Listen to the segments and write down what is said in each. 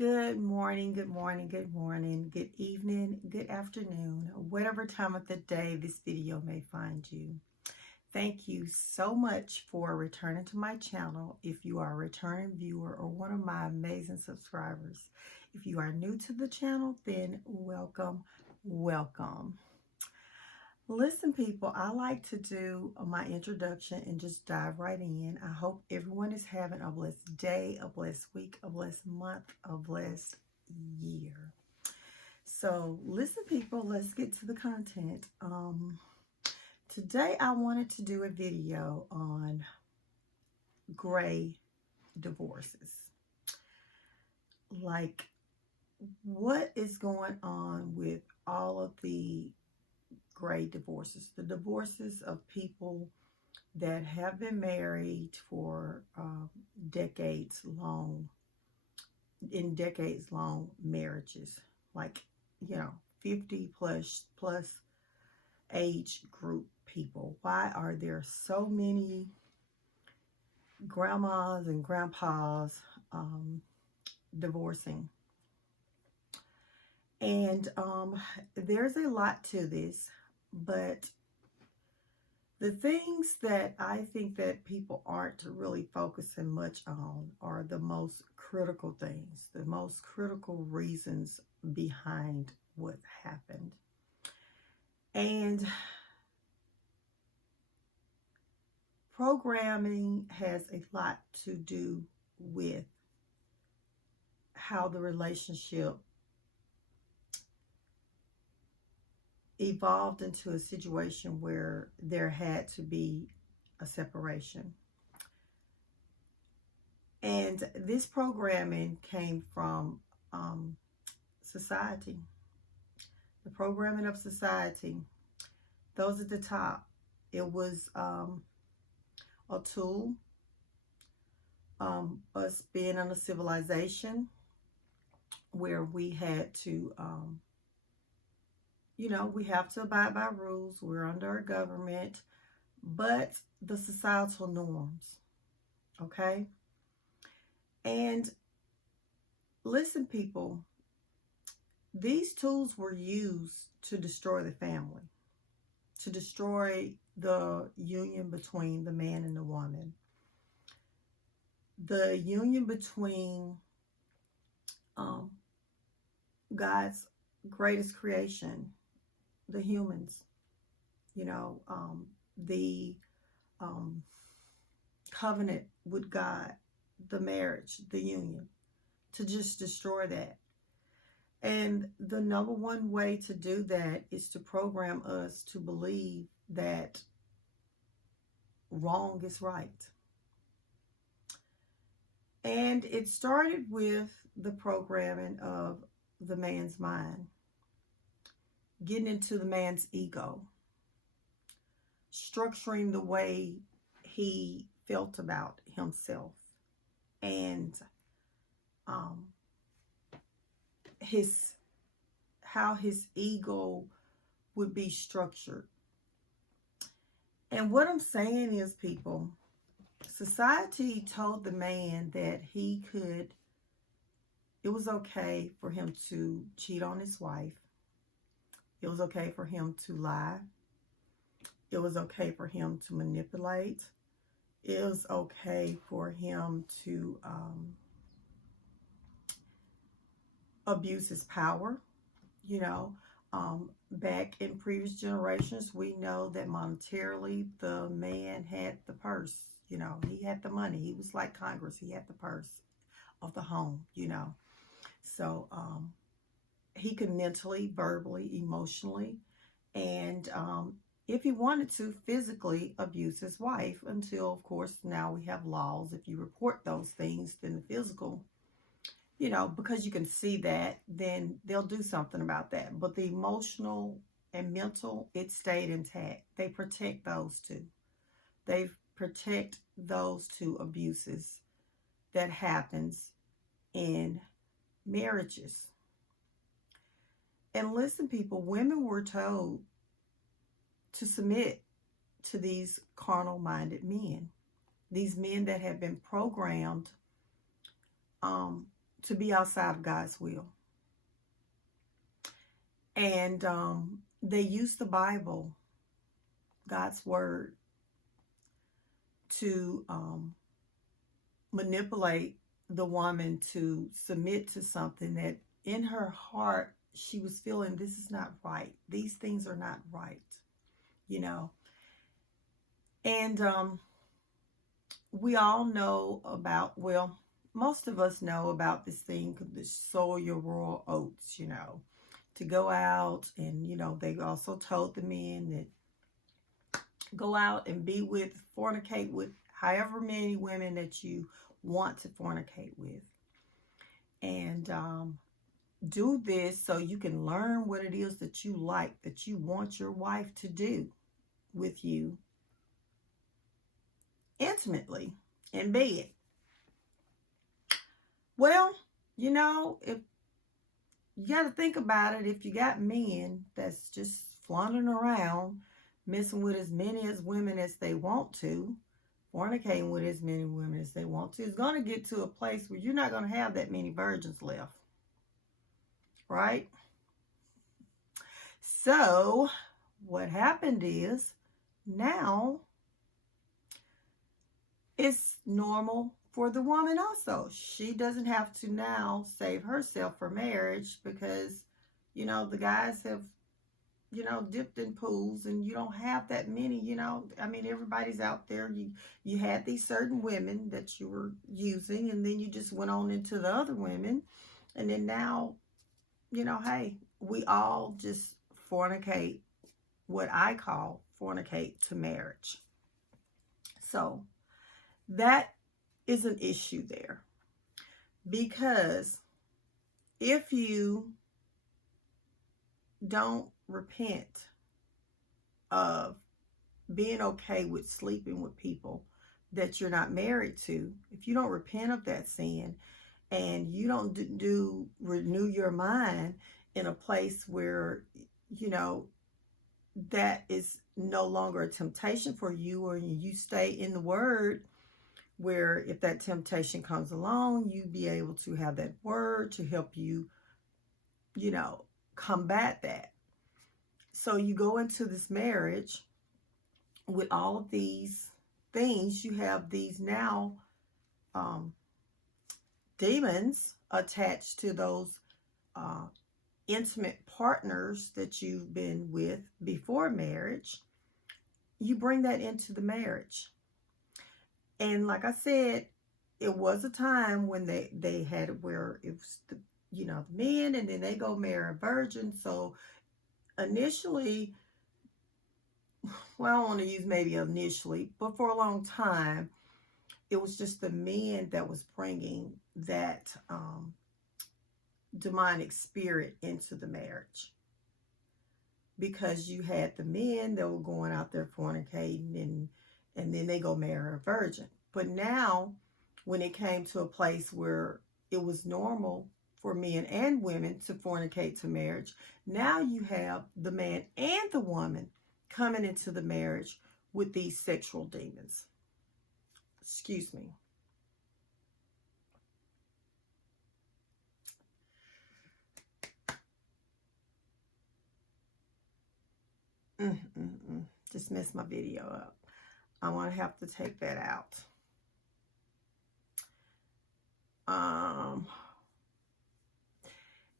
Good morning, good morning, good morning, good evening, good afternoon, whatever time of the day this video may find you. Thank you so much for returning to my channel. If you are a returning viewer or one of my amazing subscribers, if you are new to the channel, then welcome, welcome. Listen, people, I like to do my introduction and just dive right in. I hope everyone is having a blessed day, a blessed week, a blessed month, a blessed year. So, listen, people, let's get to the content. Today, I wanted to do a video on gray divorces. Like, what is going on with all of the gray divorces? The divorces of people that have been married for decades long marriages, like 50 plus age group people. Why are there so many grandmas and grandpas divorcing? And there's a lot to this, but the things that I think that people aren't really focusing much on are the most critical things, the most critical reasons behind what happened. And programming has a lot to do with how the relationship evolved into a situation where there had to be a separation. And this programming came from society. The programming of society, those at the top. It was a tool, us being in a civilization where we had to, we have to abide by rules. We're under a government, but the societal norms, okay? And listen, people, these tools were used to destroy the family, to destroy the union between the man and the woman, the union between God's greatest creation, the humans, the covenant with God, the marriage, the union, to just destroy that. And the number one way to do that is to program us to believe that wrong is right. And it started with the programming of the man's mind, getting into the man's ego, structuring the way he felt about himself, and how his ego would be structured. And what I'm saying is, people, society told the man that it was okay for him to cheat on his wife. It was okay for him to lie. It was okay for him to manipulate. It was okay for him to abuse his power. Back in previous generations, we know that monetarily the man had the purse. He had the money. He was like Congress. He had the purse of the home, So he could mentally, verbally, emotionally, and if he wanted to, physically abuse his wife, until, of course, now we have laws. If you report those things, then the physical, because you can see that, then they'll do something about that. But the emotional and mental, it stayed intact. They protect those two. They protect those two abuses that happens in marriages. And listen, people, women were told to submit to these carnal-minded men, these men that have been programmed to be outside of God's will. And they use the Bible, God's word, to manipulate the woman to submit to something that in her heart she was feeling, this is not right. These things are not right, you know. And we all know about, well, most of us know about this thing, the sow your royal oats, you know, to go out. And, you know, they also told the men that go out and be with, fornicate with however many women that you want to fornicate with. And do this so you can learn what it is that you like, that you want your wife to do with you intimately in bed. Well, you know, if you got to think about it, if you got men that's just flaunting around, messing with as many as women as they want to, fornicating with as many women as they want to, it's going to get to a place where you're not going to have that many virgins left. Right? So, what happened is, now it's normal for the woman also. She doesn't have to now save herself for marriage because, you know, the guys have, you know, dipped in pools and you don't have that many, you know. I mean, everybody's out there. You had these certain women that you were using, and then you just went on into the other women. And then now, you know, hey, we all just fornicate, what I call fornicate to marriage. So that is an issue there, because if you don't repent of being okay with sleeping with people that you're not married to, if you don't repent of that sin, and you don't renew your mind in a place where, you know, that is no longer a temptation for you, or you stay in the word, where if that temptation comes along, you be able to have that word to help you, you know, combat that. So you go into this marriage with all of these things. You have these now demons attached to those intimate partners that you've been with before marriage. You bring that into the marriage. And like I said, it was a time when they had it where it was the, you know, the men, and then they go marry a virgin. So initially, well, I don't want to use maybe initially, but for a long time, it was just the men that was bringing that demonic spirit into the marriage, because you had the men that were going out there fornicating, and then they go marry a virgin. But now, when it came to a place where it was normal for men and women to fornicate to marriage, now you have the man and the woman coming into the marriage with these sexual demons. Excuse me. Just messed my video up. I'm going to have to take that out.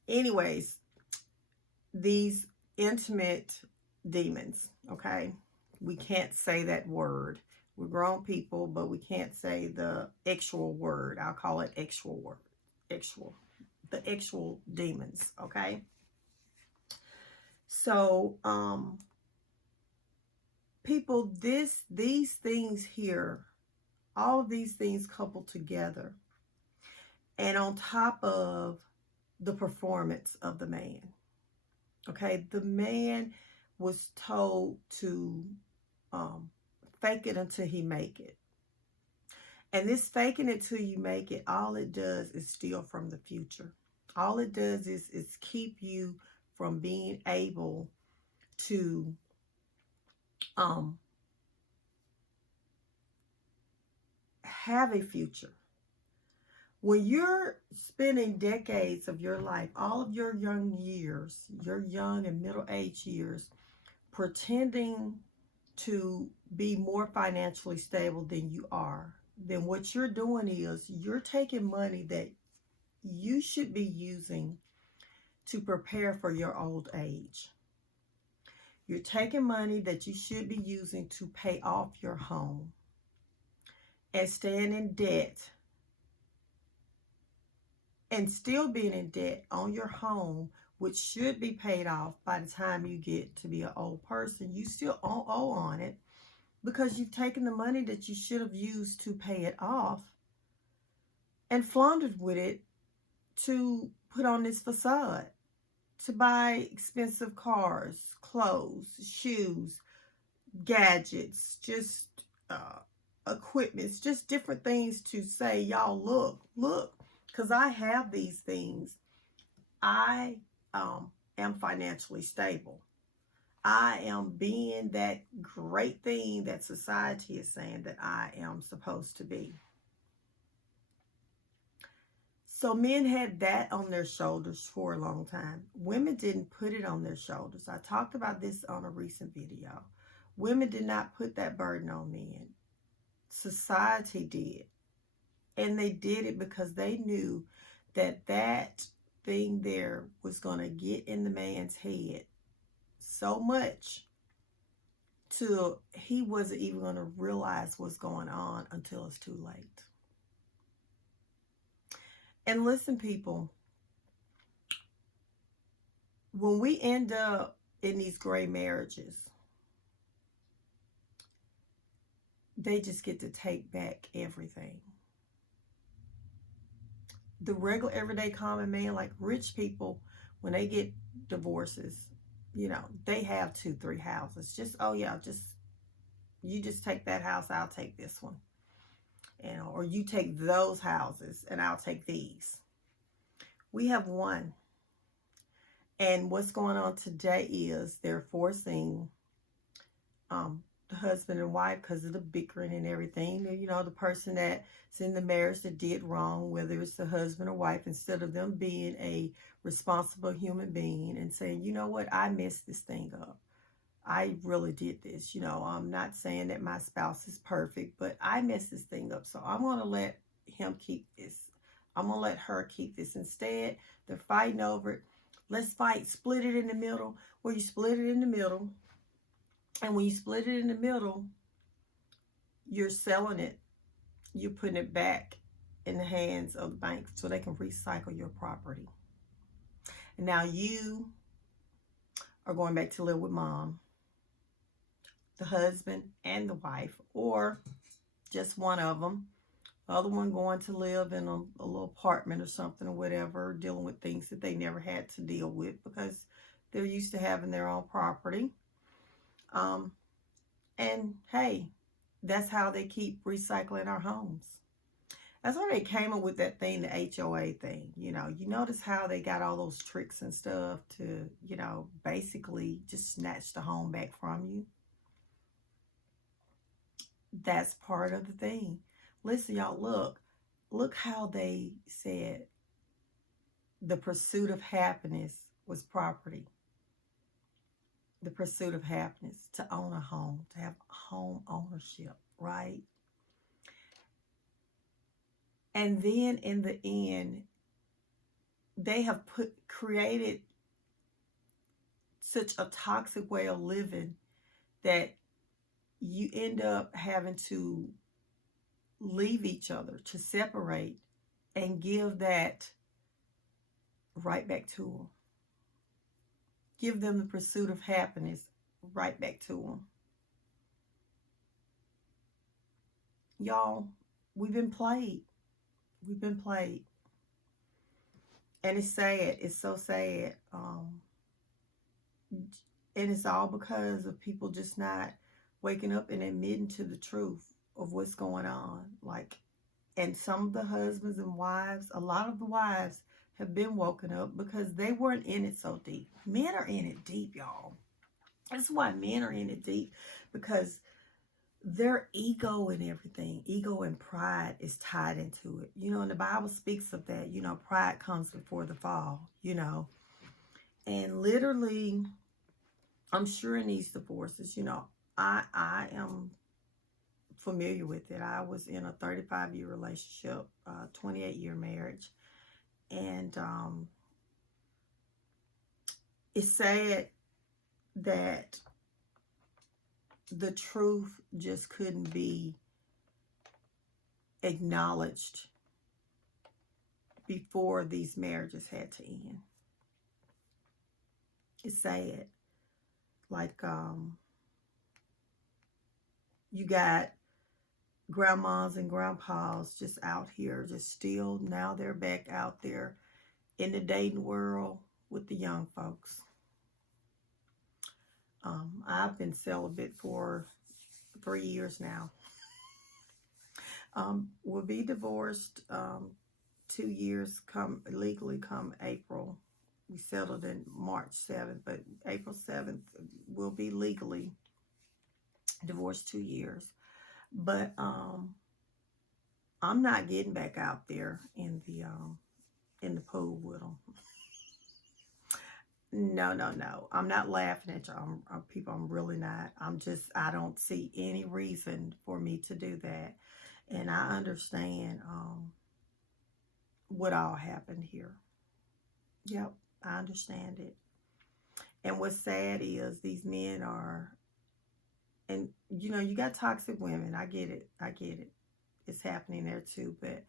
Anyways, these intimate demons, okay? We can't say that word. We're grown people, but we can't say the actual word. I'll call it actual word. The actual demons, okay? So, people, these things here, all of these things coupled together, and on top of the performance of the man, okay, the man was told to fake it until he make it. And this faking it till you make it, all it does is steal from the future. All it does is keep you from being able to have a future. When you're spending decades of your life, all of your young years, your young and middle age years, pretending to be more financially stable than you are, then what you're doing is you're taking money that you should be using to prepare for your old age. You're taking money that you should be using to pay off your home and staying in debt and still being in debt on your home, which should be paid off by the time you get to be an old person. You still owe on it because you've taken the money that you should have used to pay it off and floundered with it to put on this facade, to buy expensive cars, clothes, shoes, gadgets, just equipments, just different things to say, y'all, look, because I have these things. I am financially stable. I am being that great thing that society is saying that I am supposed to be. So men had that on their shoulders for a long time. Women didn't put it on their shoulders. I talked about this on a recent video. Women did not put that burden on men. Society did. And they did it because they knew that that thing there was going to get in the man's head so much till he wasn't even going to realize what's going on until it's too late. And listen, people, when we end up in these gray marriages, they just get to take back everything. The regular, everyday, common man, like rich people, when they get divorces, you know, they have 2-3 houses. Just, oh yeah, you just take that house, I'll take this one. And, or you take those houses and I'll take these. We have one. And what's going on today is they're forcing the husband and wife, because of the bickering and everything, you know, the person that's in the marriage that did wrong, whether it's the husband or wife, instead of them being a responsible human being and saying, you know what, I messed this thing up. I really did this. You know, I'm not saying that my spouse is perfect, but I messed this thing up. So I'm going to let him keep this. I'm going to let her keep this. Instead, they're fighting over it. Let's fight. Split it in the middle. Well, you split it in the middle. And when you split it in the middle, you're selling it. You're putting it back in the hands of the bank so they can recycle your property. And now you are going back to live with mom, the husband and the wife, or just one of them. The other one going to live in a little apartment or something or whatever, dealing with things that they never had to deal with because they're used to having their own property. And hey, that's how they keep recycling our homes. That's why they came up with that thing, the HOA thing. You know, you notice how they got all those tricks and stuff to, you know, basically just snatch the home back from you. That's part of the thing. Listen, y'all, look how they said the pursuit of happiness was property. The pursuit of happiness, to own a home, to have home ownership, right? And then in the end, they have created such a toxic way of living that you end up having to leave each other, to separate, and give that right back to them. Give them the pursuit of happiness right back to them. Y'all, we've been played. We've been played. And it's sad. It's so sad. And it's all because of people just not waking up and admitting to the truth of what's going on. Like, and some of the husbands and wives, a lot of the wives have been woken up because they weren't in it so deep. Men are in it deep, y'all. That's why men are in it deep, because their ego and everything, ego and pride is tied into it. And the Bible speaks of that. Pride comes before the fall. And literally, I'm sure in these divorces, I am familiar with it. I was in a 35-year relationship, 28-year marriage. And it's sad that the truth just couldn't be acknowledged before these marriages had to end. It's sad. Like, you got grandmas and grandpas just out here, just still, now they're back out there in the dating world with the young folks. I've been celibate for 3 years now. We'll be divorced 2 years legally come April. We settled in March 7th, but April 7th we'll be legally divorced 2 years. But I'm not getting back out there in the pool with them. No. I'm not laughing at y'all, people. I'm really not. I don't see any reason for me to do that. And I understand what all happened here. Yep, I understand it. And what's sad is these men are, and you got toxic women. I get it. It's happening there too. But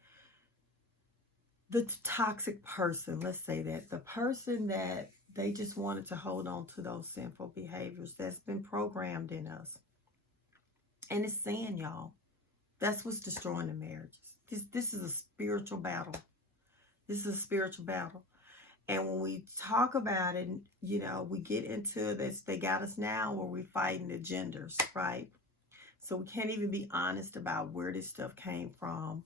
the toxic person, let's say that, the person that they just wanted to hold on to those sinful behaviors that's been programmed in us. And it's sin, y'all. That's what's destroying the marriages. This is a spiritual battle. This is a spiritual battle. And when we talk about it, we get into this, they got us now where we're fighting the genders, right? So we can't even be honest about where this stuff came from.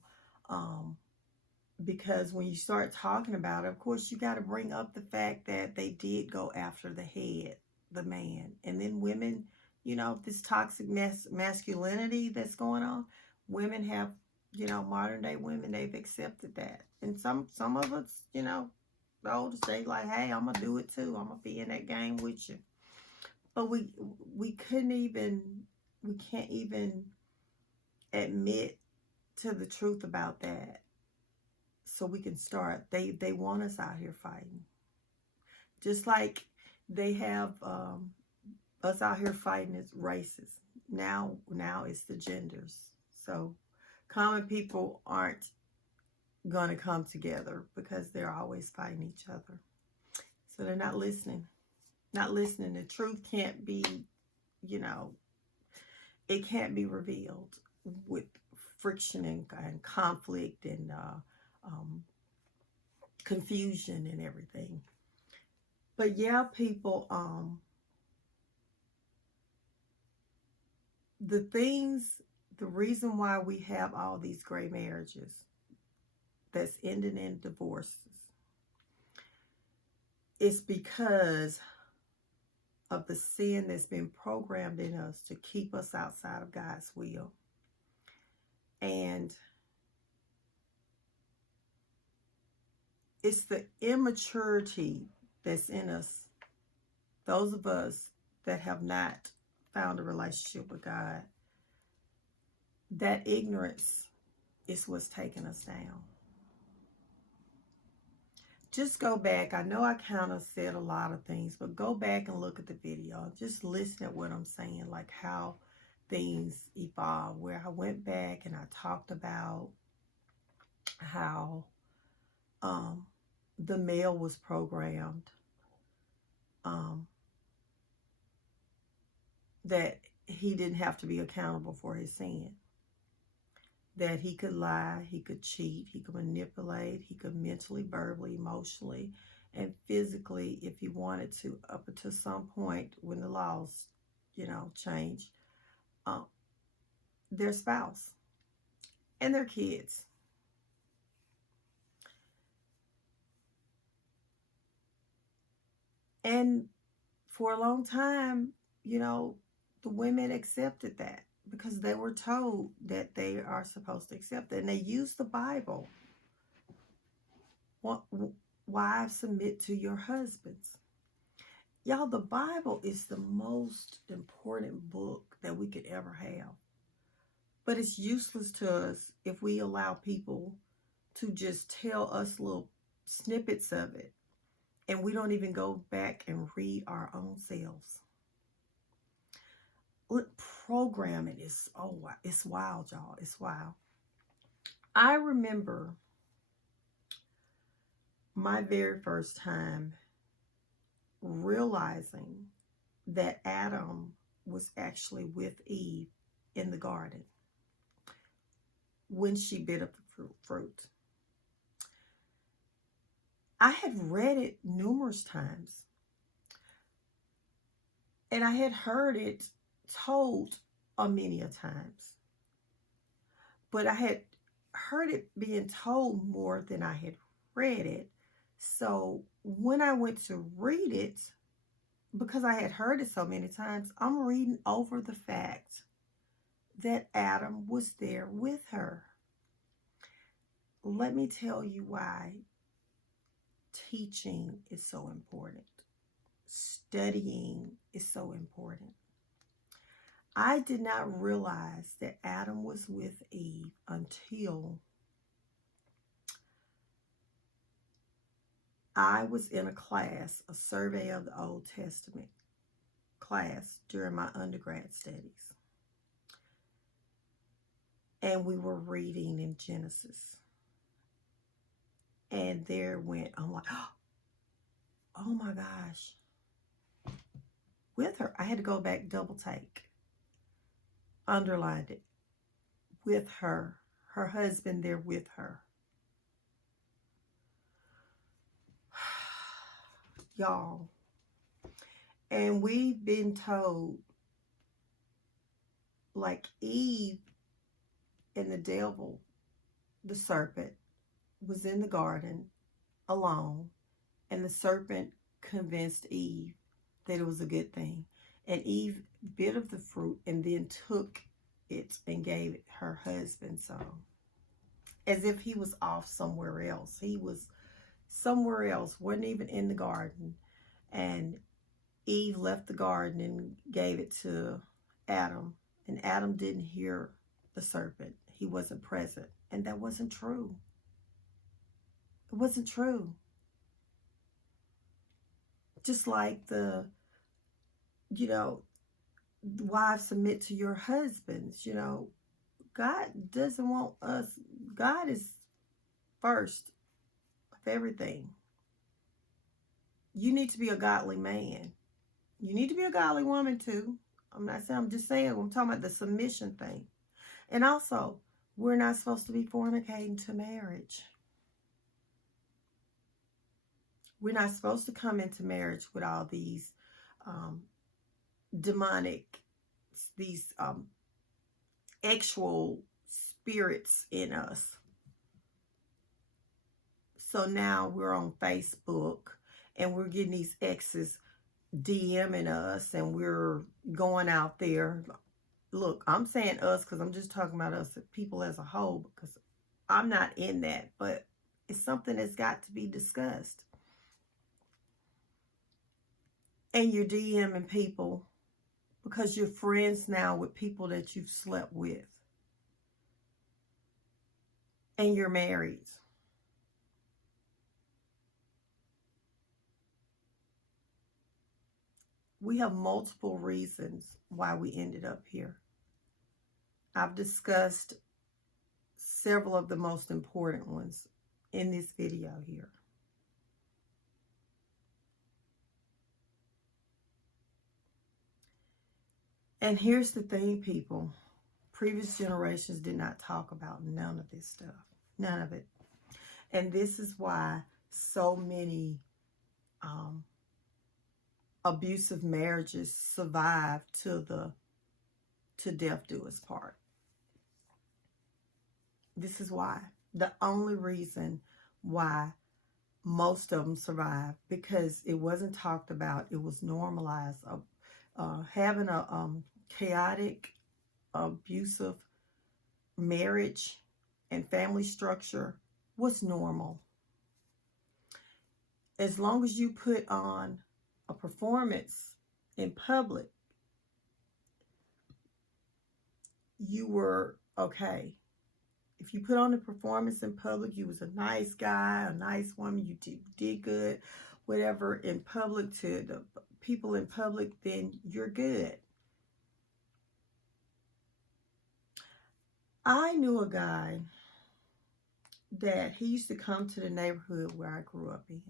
Because when you start talking about it, of course, you got to bring up the fact that they did go after the head, the man. And then women, this toxic masculinity that's going on, women have, modern day women, they've accepted that. And some of us, the older say like, hey, I'm gonna do it too. I'm gonna be in that game with you. But we can't even admit to the truth about that. So we can start. They want us out here fighting, just like they have us out here fighting as races. Now it's the genders. So common people aren't going to come together because they're always fighting each other. So they're not listening. The truth can't be, it can't be revealed with friction and conflict and confusion and everything. But yeah, people, the reason why we have all these gray marriages that's ending in divorces is because of the sin that's been programmed in us to keep us outside of God's will. And it's the immaturity that's in us, those of us that have not found a relationship with God. That ignorance is what's taking us down. Just go back. I know I kind of said a lot of things, but go back and look at the video. Just listen at what I'm saying, like how things evolve, where I went back and I talked about how the male was programmed, that he didn't have to be accountable for his sin. That he could lie, he could cheat, he could manipulate, he could mentally, verbally, emotionally, and physically, if he wanted to, up until some point when the laws, change, their spouse and their kids. And for a long time, the women accepted that. because they were told that they are supposed to accept it. And they use the Bible. Wives, submit to your husbands. Y'all, the Bible is the most important book that we could ever have. But it's useless to us if we allow people to just tell us little snippets of it, and we don't even go back and read our own selves. Look, programming is, it's wild, y'all. It's wild. I remember my very first time realizing that Adam was actually with Eve in the garden when she bit of the fruit. I had read it numerous times, and I had heard it told many a times, but I had heard it being told more than I had read it. So when I went to read it, because I had heard it so many times, I'm reading over the fact that Adam was there with her. Let me tell you why teaching is so important. Studying is so important. I did not realize that Adam was with Eve until I was in a class, a survey of the Old Testament class during my undergrad studies. And we were reading in Genesis. And there went, I'm like, oh my gosh. With her, I had to go back, double take. Underlined it. With her. Her husband there with her. Y'all. And we've been told, like Eve and the devil, the serpent, was in the garden alone, and the serpent convinced Eve that it was a good thing. And Eve bit of the fruit and then took it and gave it her husband some, as if he was off somewhere else. He was somewhere else, wasn't even in the garden. And Eve left the garden and gave it to Adam. And Adam didn't hear the serpent. He wasn't present. And that wasn't true. It wasn't true. Just like the, wives, submit to your husbands. God doesn't want us. God is first of everything. You need to be a godly man. You need to be a godly woman too. I'm just saying, I'm talking about the submission thing. And also, we're not supposed to be fornicating to marriage. We're not supposed to come into marriage with all these demonic, these actual spirits in us. So now we're on Facebook and we're getting these exes DMing us, and we're going out there. Look, I'm saying us because I'm just talking about us, people as a whole, because I'm not in that, but it's something that's got to be discussed. And you're DMing people because you're friends now with people that you've slept with. And you're married. We have multiple reasons why we ended up here. I've discussed several of the most important ones in this video here. And here's the thing, people. Previous generations did not talk about none of this stuff. None of it. And this is why so many abusive marriages survive to death do us part. This is why. The only reason why most of them survive, because it wasn't talked about. It was normalized. Having a chaotic abusive marriage and family structure was normal. As long as you put on a performance in public, you were okay. If you put on a performance in public, you was a nice guy, a nice woman, you did good, whatever in public to the people in public, then you're good. I knew a guy that he used to come to the neighborhood where I grew up in.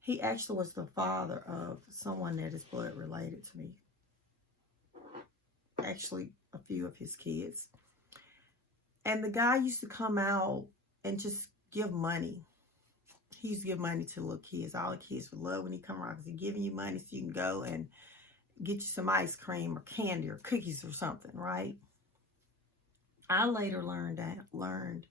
He actually was the father of someone that is blood related to me. Actually, a few of his kids. And the guy used to come out and just give money. He used to give money to little kids. All the kids would love when he come around because he's giving you money so you can go and get you some ice cream or candy or cookies or something, right? I later learned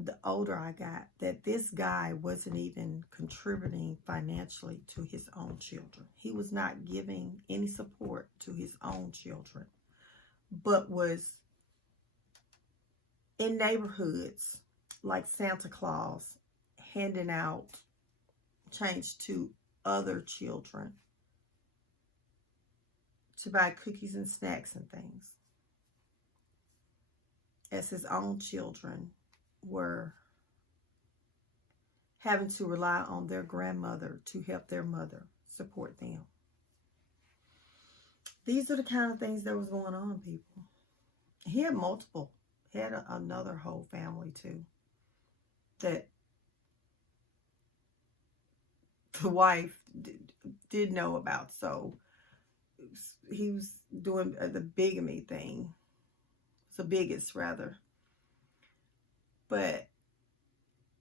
the older I got that this guy wasn't even contributing financially to his own children. He was not giving any support to his own children, but was in neighborhoods like Santa Claus handing out change to other children to buy cookies and snacks and things, as his own children were having to rely on their grandmother to help their mother support them. These are the kind of things that was going on, people. He had multiple. He had another whole family too that the wife did know about. So he was doing the bigamy thing. The biggest, rather. But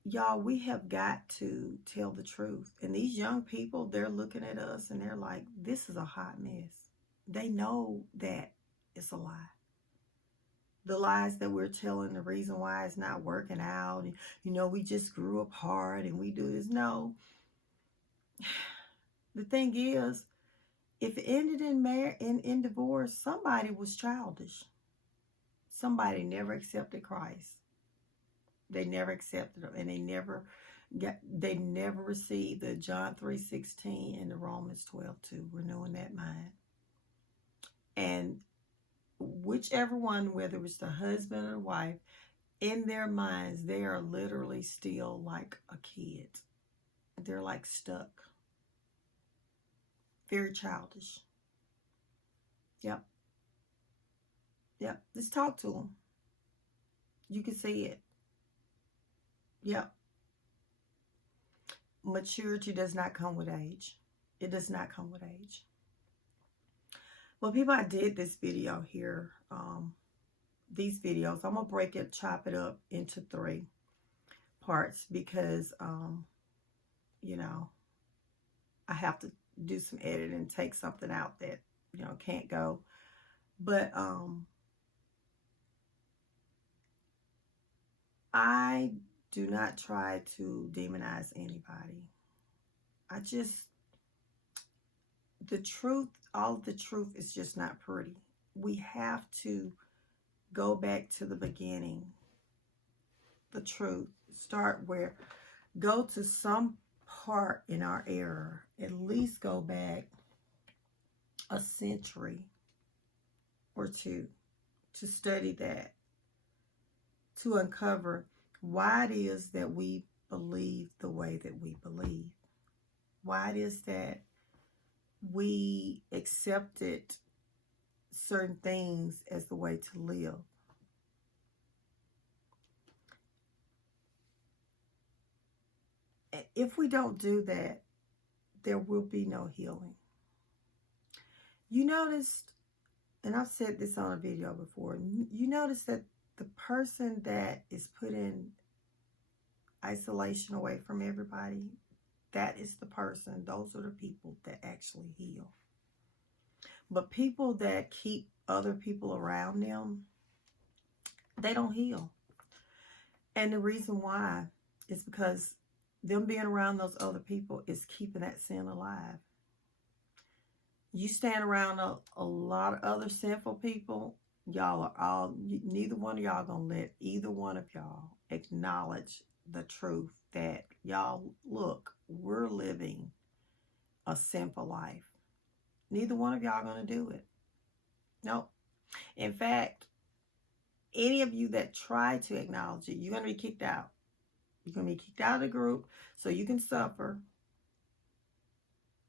y'all, we have got to tell the truth. And these young people, they're looking at us and they're like, this is a hot mess. They know that it's a lie. The lies that we're telling, the reason why it's not working out, and, you know, we just grew apart and we do this. No. The thing is, if it ended in divorce, somebody was childish. Somebody never accepted Christ. They never accepted him, and they never received the John 3:16 and the Romans 12:2, renewing that mind. And whichever one, whether it's the husband or the wife, in their minds, they are literally still like a kid. They're like stuck. Very childish. Yep. Yep. Just talk to them. You can see it. Yep. Maturity does not come with age. It does not come with age. Well, people, I did this video here. These videos, I'm going to chop it up into 3 parts because, you know, I have to do some editing and take something out that, you know, can't go. But, I do not try to demonize anybody. I just, the truth, all of the truth is just not pretty. We have to go back to the beginning. The truth. Start where, go to some part in our era. At least go back a century or 2 to study that. To uncover why it is that we believe the way that we believe. Why it is that we accepted certain things as the way to live. If we don't do that, there will be no healing. You noticed, and I've said this on a video before, you notice that the person that is put in isolation away from everybody, that is the person, those are the people that actually heal. But people that keep other people around them, they don't heal. And the reason why is because them being around those other people is keeping that sin alive. You stand around a lot of other sinful people, y'all are all, neither one of y'all gonna let either one of y'all acknowledge the truth that y'all, look, we're living a sinful life. Neither one of y'all gonna do it. Nope. In fact, any of you that try to acknowledge it, you're gonna be kicked out. You're gonna be kicked out of the group so you can suffer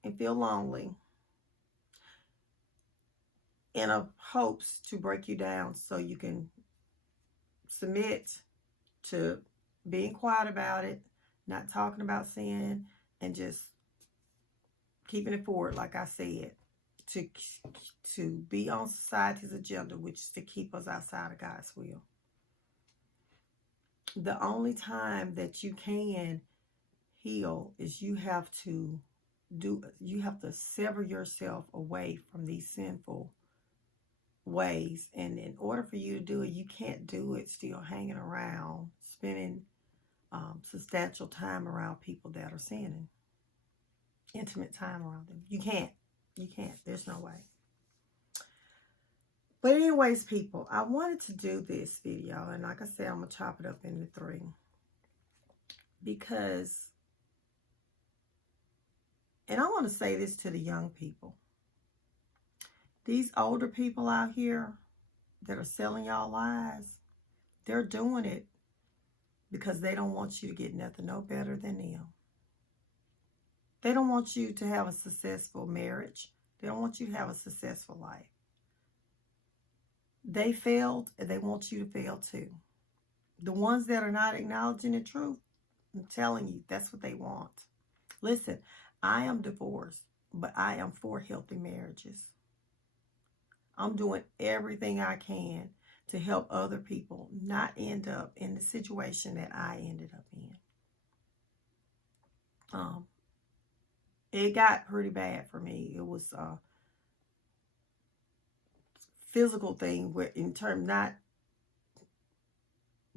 and feel lonely in a hopes to break you down so you can submit to being quiet about it, not talking about sin, and just keeping it forward, like I said, to be on society's agenda, which is to keep us outside of God's will. The only time that you can heal is you have to sever yourself away from these sinful ways. And in order for you to do it, you can't do it still hanging around, spending substantial time around people that are sinning, intimate time around them. You can't. There's no way. But anyways, people, I wanted to do this video, and like I said, I'm gonna chop it up into 3 because, and I want to say this to the young people. These older people out here that are selling y'all lies, they're doing it because they don't want you to get nothing no better than them. They don't want you to have a successful marriage. They don't want you to have a successful life. They failed, and they want you to fail too. The ones that are not acknowledging the truth, I'm telling you, that's what they want. Listen, I am divorced, but I am for healthy marriages. I'm doing everything I can to help other people not end up in the situation that I ended up in. It got pretty bad for me. It was a physical thing, where in terms not,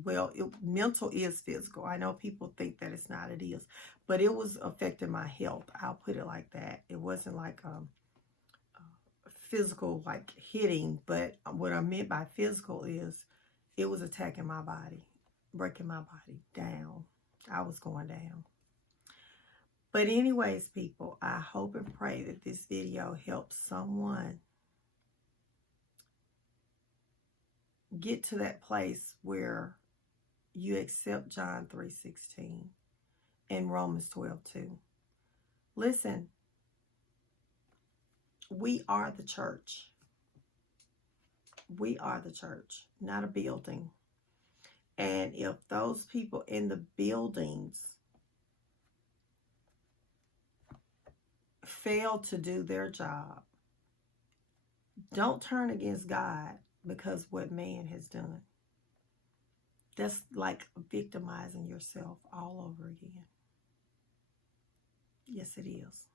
well, mental is physical. I know people think that it's not, it is. But it was affecting my health. I'll put it like that. It wasn't like physical, like hitting, but what I meant by physical is it was attacking my body, breaking my body down. I was going down. But anyways, people, I hope and pray that this video helps someone get to that place where you accept John 3:16 and Romans 12:2. Listen, we are the church. We are the church, not a building. And if those people in the buildings fail to do their job, don't turn against God because what man has done. That's like victimizing yourself all over again. Yes, it is.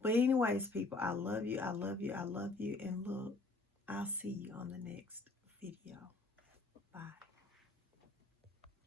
But anyways, people, I love you. I love you. I love you. And look, I'll see you on the next video. Bye.